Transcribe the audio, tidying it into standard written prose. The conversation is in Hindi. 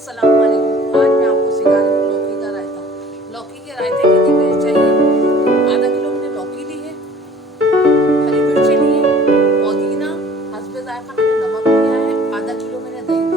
अस्सलामुअलैकुम। आज मैं आपको सिखा रही हूँ लौकी का रायता। लौकी के रायते के लिए मुझे चाहिए आधा किलो मैंने लौकी ली है, हरी मिर्ची ली है, पुदीना, हस्बे जायका मैंने नमक लिया है, आधा किलो मैंने दही